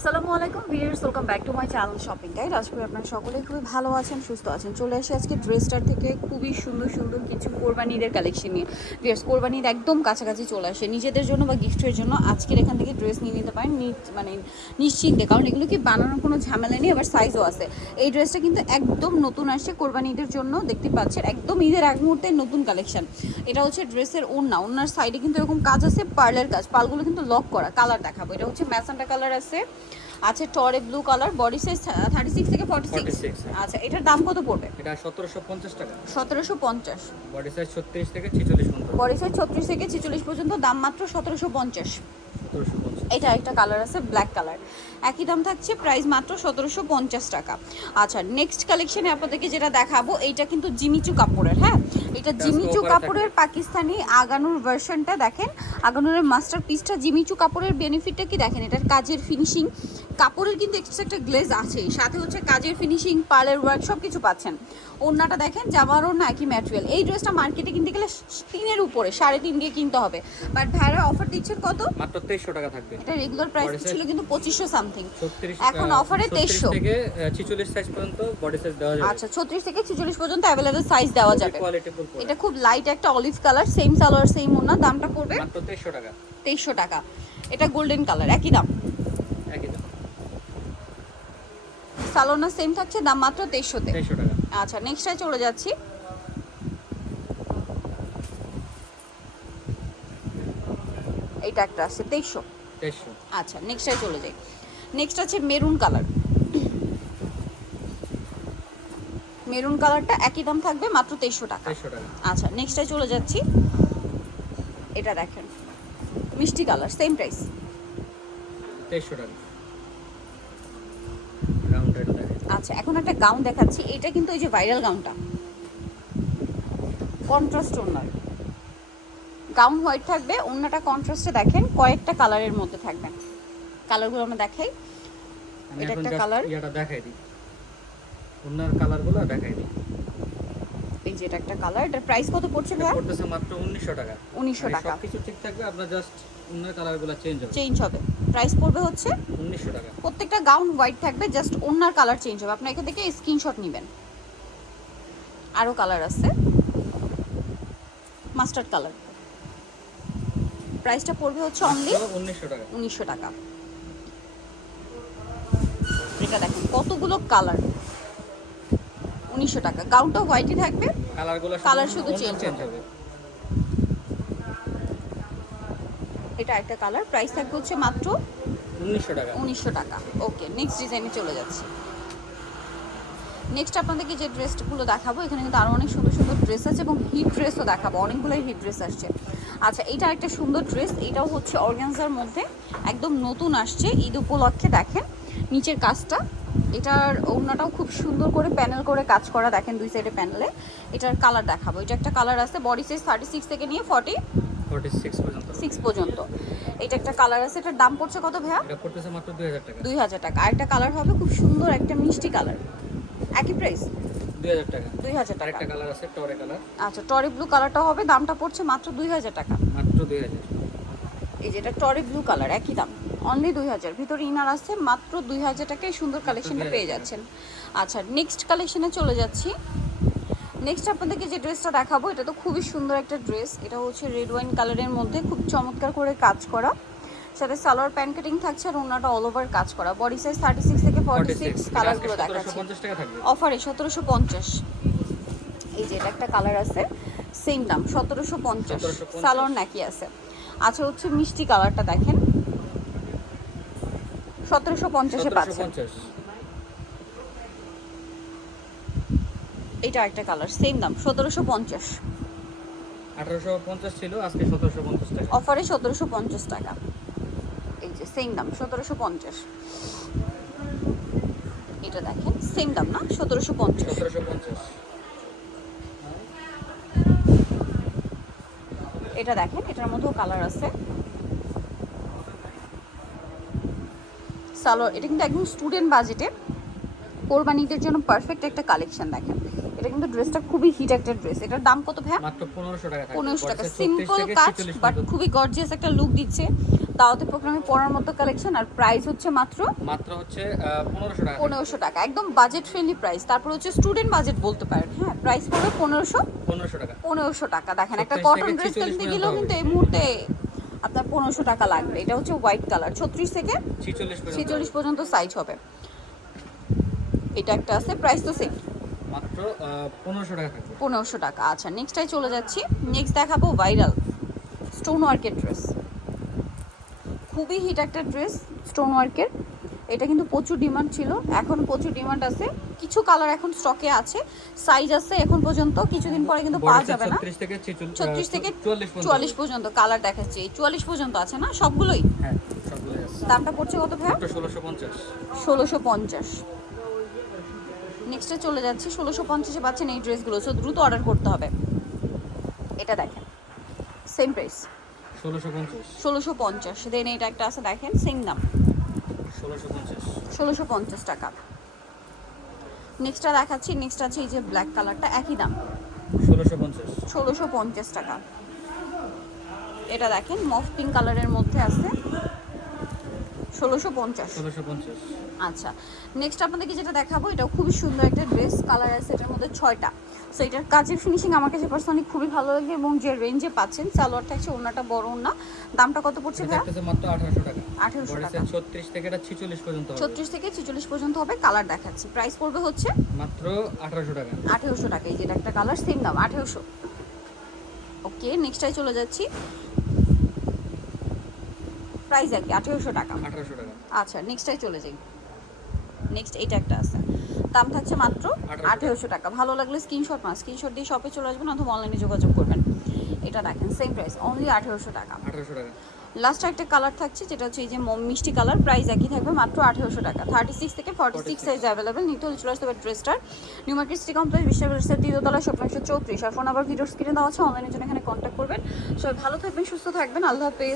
আসসালামু আলাইকুম viewers, welcome back to my channel shopping guide. আশা করি আপনারা সকলেই খুবই ভালো আছেন, সুস্থ আছেন। চলে আসি আজকে ড্রেসটার থেকে খুবই সুন্দর সুন্দর কিছু কোরবানিদের কালেকশন নিয়ে। ভিউয়ার্স, কোরবানির একদম কাছাকাছি চলে আসে, নিজেদের জন্য বা গিফটের জন্য আজকের এখান থেকে ড্রেস নিয়ে নিতে পারেন মানে নিশ্চিন্তে, কারণ এগুলো কি বানানোর কোনো ঝামেলা নেই, আবার সাইজও আছে। এই ড্রেসটা কিন্তু একদম নতুন আসছে কোরবানি ঈদের জন্য, দেখতে পাচ্ছেন একদম ঈদের এক মুহূর্তে নতুন কালেকশন। এটা হচ্ছে ড্রেসের ওড়নার সাইডে কিন্তু এরকম কাজ আছে, পার্লের কাজ, পালগুলো কিন্তু লক করা। কালার দেখাবো, এটা হচ্ছে ম্যাজেন্টা কালার আছে টরে ব্লু কালার, বডি সাইজ 36 থেকে 46। আচ্ছা, এটার দাম কত পড়বে? এটা 1750 টাকা। 1750। বডি সাইজ 36 থেকে 46 পর্যন্ত। বডি সাইজ 36 থেকে 46 পর্যন্ত, দাম মাত্র 1750। 1750। এটা একটা কালার আছে ব্ল্যাক কালার, একই দাম থাকছে, প্রাইস মাত্র 1750 টাকা। আচ্ছা, নেক্সট কালেকশনে আপনাদেরকে যেটা দেখাবো, এইটা কিন্তু জিমিচু কাপড়ের। হ্যাঁ, এটা জিমিচু কাপড়ের পাকিস্তানি আগানুর ভার্সনটা দেখেন। আগানুরের মাস্টার পিসটা জিমিচু কাপড়ের বেনিফিটটা কি দেখেন, এটার কাজের ফিনিশিং, কাপড়ের কিন্তু এক্সট্রা একটা গ্লেজ আছে, সাথে হচ্ছে কাজের ফিনিশিং, পার্লের ওয়ার্ক সব কিছু পাচ্ছেন। ওড়নাটা দেখেন, জামার ওড়না একই ম্যাটেরিয়াল। এই ড্রেসটা মার্কেটে কিনতে গেলে 3-এর উপরে, 3.5 দিয়ে কিনতে হবে, বাট ভাইরা অফার দিচ্ছেন কত? মাত্র 2300 টাকা থাকবে। এটা রেগুলার প্রাইস ছিল কিন্তু 2500 সামথিং, 36 এখন অফারে 2300 থেকে 46 সাইজ পর্যন্ত বডি সাইজ দেওয়া যাবে। আচ্ছা, 36 থেকে 46 পর্যন্ত अवेलेबल সাইজ দেওয়া যাবে। Quality full. এটা খুব লাইট একটা olive colour, same salwar same ওড়না, দামটা পড়বে মাত্র 2300 টাকা। 2300 টাকা। এটা গোল্ডেন কালার, একই দাম, একই দাম। সালোনা সেম থাকছে, দাম মাত্র 2300 তে। 2300 টাকা। আচ্ছা, নেক্সটে চলে যাচ্ছি। এইটা একটা আছে 2300। 2300। আচ্ছা, নেক্সটে চলে যাই। নেক্সট আছে মেরুন কালার। মেরুন কালারটা একই দাম থাকবে, মাত্র 2300 টাকা। 2300 টাকা। আচ্ছা, নেক্সটে চলে যাচ্ছি। এটা দেখেন মিষ্টি কালার, সেম প্রাইস 2300 টাকা। রাউন্ড এটা দেখেন। আচ্ছা, এখন একটা গাউন দেখাচ্ছি, এটা কিন্তু ওই যে ভাইরাল গাউনটা, কন্ট্রাস্ট ওড়নার গাউন, হোয়াইট থাকবে, ওড়নাটা কন্ট্রাস্টে দেখেন, কয়েকটা কালারের মধ্যে থাকবে। কালারগুলো আমরা দেখাই। আমি এটা এখন একটা জাস্ট কালার, এটা দেখাই দিই, ওনার কালারগুলো দেখাই দিই। এই যে এটা একটা কালার। এটার প্রাইস কত পড়ছে এটা ভাই? পড়তেছে মাত্র 1900 টাকা। 1900 টাকা। সবকিছু ঠিক থাকবে, আপনার জাস্ট ওনার কালারগুলো চেঞ্জ হবে। প্রাইস পড়বে হচ্ছে 1900 টাকা। প্রত্যেকটা গাউন হোয়াইট থাকবে, জাস্ট ওড়নার কালার চেঞ্জ হবে। আপনার এখান থেকে স্ক্রিনশট নেবেন। আরও কালার আছে, মাস্টার্ড কালার, প্রাইসটা পড়বে হচ্ছে অনলি 1900 টাকা। 1900 টাকা। এটা দেখেন কতগুলো কালার, 1900 টাকা। গাউনটা হোয়াইটই থাকবে, কালার শুধু চেঞ্জ হবে। এটা একটা কালার, প্রাইস থাকবে হচ্ছে মাত্র 1900 টাকা। 1900 টাকা। ওকে, নেক্সট ডিজাইনে চলে যাচ্ছি। নেক্সট আপনাদেরকে যে ড্রেসগুলো দেখাবো, এখানে কিন্তু আরও অনেক সুন্দর সুন্দর ড্রেস আছে এবং হিট ড্রেসও দেখাবো, অনেকগুলোই হিট ড্রেস আসছে। আচ্ছা, এটা একটা সুন্দর ড্রেস, এটাও হচ্ছে অর্গানজার মধ্যে, একদম নতুন আসছে ঈদ উপলক্ষে। দেখেন নিচের কাজটা, এটার ওড়নাটাও খুব সুন্দর করে প্যানেল করে কাজ করা, দেখেন দুই সাইডে প্যানেলে। এটার কালার দেখাবো, এটা একটা কালার আছে, বডি সাইজ 36 থেকে নিয়ে 46 পর্যন্ত। এটা একটা কালার আছে, এটার দাম পড়ছে কত ভাইয়া? এটা পড়তেছে মাত্র 2000 টাকা। 2000 টাকা। আরেকটা কালার হবে খুব সুন্দর একটা মিষ্টি কালার, একই প্রাইস 2000 টাকা। 2000 টাকা। আরেকটা কালার আছে টরে কালার। আচ্ছা, টরি ব্লু কালারটা হবে, দামটা পড়ছে মাত্র 2000 টাকা। মাত্র 2000। এই যেটা টরি ব্লু কালার, একই দাম, অনলি 2000। ভিতরে ইনার আছে, মাত্র 2000 টাকায় সুন্দর কালেকশনটা পেয়ে যাচ্ছেন। আচ্ছা, নেক্সট কালেকশনে চলে যাচ্ছি। নেক্সট আপনাদেরকে যে ড্রেসটা দেখাবো, এটা তো খুবই সুন্দর একটা ড্রেস। এটা হচ্ছে রেড ওয়াইন কালারের মধ্যে, খুব চমৎকার করে কাজ করা, সাথে সালোয়ার প্যান্ট কাটিং থাকছে, আর ওনাটা অল ওভার কাজ করা। বডি সাইজ 36 থেকে 46, কালারগুলো দেখাচ্ছি। 1750 টাকা থাকবে। অফারে 1750। এই যে এটা একটা কালার আছে, সেম দাম 1750, সালোয়ার নাকি আছে। আচ্ছা, হচ্ছে মিষ্টি কালারটা দেখেন, 1750-এ পাচ্ছেন। 1750। এটা একটা কালার, সেম দাম 1750। 1850 ছিল, আজকে 1750 টাকা। অফারে 1750 টাকা। এই যে সেম দাম 1750। এটা দেখেন সেম দাম না, 1750। 1750। এটা দেখেন, এটার মধ্যেও কালার আছে। সালোয়ার, এটা কিন্তু একদম স্টুডেন্ট বাজেটে কোরবানিদের জন্য পারফেক্ট একটা কালেকশন। দেখেন এটা কিন্তু ড্রেসটা খুবই হিট একটা ড্রেস। এটার দাম কত ভাইয়া? মাত্র 1500 টাকা থাকবে। 1500 টাকা। সিম্পল কাজ, বাট খুবই গর্জিয়াস একটা লুক দিচ্ছে। দাওয়াতে প্রোগ্রামে পরার মতো কালেকশন, আর প্রাইস হচ্ছে মাত্র মাত্র হচ্ছে 1500 টাকা। 1500 টাকা, একদম বাজেট ফ্রেন্ডলি প্রাইস। তারপর হচ্ছে স্টুডেন্ট বাজেট বলতে পারেন, হ্যাঁ প্রাইস পড়বে 1500 টাকা। 1500 টাকা। দেখেন একটা 36 কটন থেকে ড্রেস 46 কিনতে পর্যন্ত গেলেও হবে। কিন্তু এই মুহূর্তে আপনার 1500 টাকা লাগবে। এটা হচ্ছে হোয়াইট কালার, 36 থেকে 46 পর্যন্ত সাইজ হবে। এটা একটা আছে, প্রাইস তো সেম, মাত্র 1500 টাকা থাকবে। 1500 টাকা। আচ্ছা নেক্সটটাই চলে যাচ্ছি। নেক্সট দেখাবো ভাইরাল স্টোন ওয়ার্কের ড্রেস, খুবই হিট একটা ড্রেস স্টোন ওয়ার্কের। এটা কিন্তু প্রচুর ডিমান্ড ছিল, এখন প্রচুর ডিমান্ড আছে। কিছু কালার এখন স্টকে আছে, সাইজ আছে এখন পর্যন্ত, কিছুদিন পরে কিন্তু পাওয়া যাবে না। 36 থেকে 36 থেকে 44 44 পর্যন্ত কালার দেখাচ্ছি, এই 44 পর্যন্ত আছে না সবগুলোই। হ্যাঁ সবগুলোই আছে। দামটা পড়ছে কত ভাইয়া? মাত্র 1650। 1650। নেক্সটে চলে যাচ্ছি, 1650-এ পাচ্ছেন এই ড্রেসগুলো, সো দ্রুত অর্ডার করতে হবে। এটা দেখেন সেম প্রাইস 1650। 1650। দেন এটা একটা আছে দেখেন সেম দাম 1650। 1650 টাকা। নেক্সটটা দেখাচ্ছি, নেক্সট আছে এই যে ব্ল্যাক কালারটা, একই দাম 1650। 1650 টাকা। এটা দেখেন মফ পিঙ্ক কালারের মধ্যে আছে 1650। 1650। আচ্ছা নেক্সট আপনাদেরকে যেটা দেখাবো, এটাও খুবই সুন্দর একটা ড্রেস, কালার আছে এটার মধ্যে 6টা। সো এটার কাজের ফিনিশিং আমার কাছে পার্সোনালি খুবই ভালো লাগে, এবং যে রেঞ্জে পাচ্ছেন, সালোয়ারটা হচ্ছে ওনাটা বড় ওনা। দামটা কত পড়ছে এটা ভাইয়া? থাকতেছে মাত্র 1800 টাকা। 1800 বডি টাকা। সাইজ 36 থেকে এটা 46 পর্যন্ত হবে। 36 থেকে 46 পর্যন্ত হবে। কালার দেখাচ্ছি, প্রাইস পড়বে হচ্ছে মাত্র 1800 টাকা। 1800 টাকা। এই যেটা একটা কালার সেম দাম 1800। ওকে নেক্সটটাই চলে যাচ্ছি, প্রাইস একই 1800 টাকা। 1800 টাকা। আচ্ছা নেক্সটটাই চলে যাই। নেক্সট এটা একটা আছে, দাম থাকছে মাত্র 1800 টাকা। ভালো লাগলে স্ক্রিনশট দিয়ে শপে চলে আসবেন অথবা অনলাইনে যোগাযোগ করবেন। এটা দেখেন সেম প্রাইস, অনলি 1800 টাকা। 1800 টাকা। লাস্ট একটা কালার থাকছে, যেটা হচ্ছে এই যে মিষ্টি কালার, প্রাইস একই থাকবে মাত্র 1800 টাকা। 36 থেকে 46 সাইজ অ্যাভেলেবেল। নিতে হলে চলে আসতে হবে ড্রেসটার নিউ মার্কেট সিটি কমপ্লেক্স, বিশ্ববিদ্যালয়ের দ্বিতীয়তলা, শপ 934। আর ফোন নাম্বার ভিডিওর স্ক্রিনে দেওয়া আছে, অনলাইনের জন্য এখানে কন্ট্যাক্ট করবেন। সবাই ভালো থাকবেন, সুস্থ থাকবেন, আল্লাহ হাফেজ।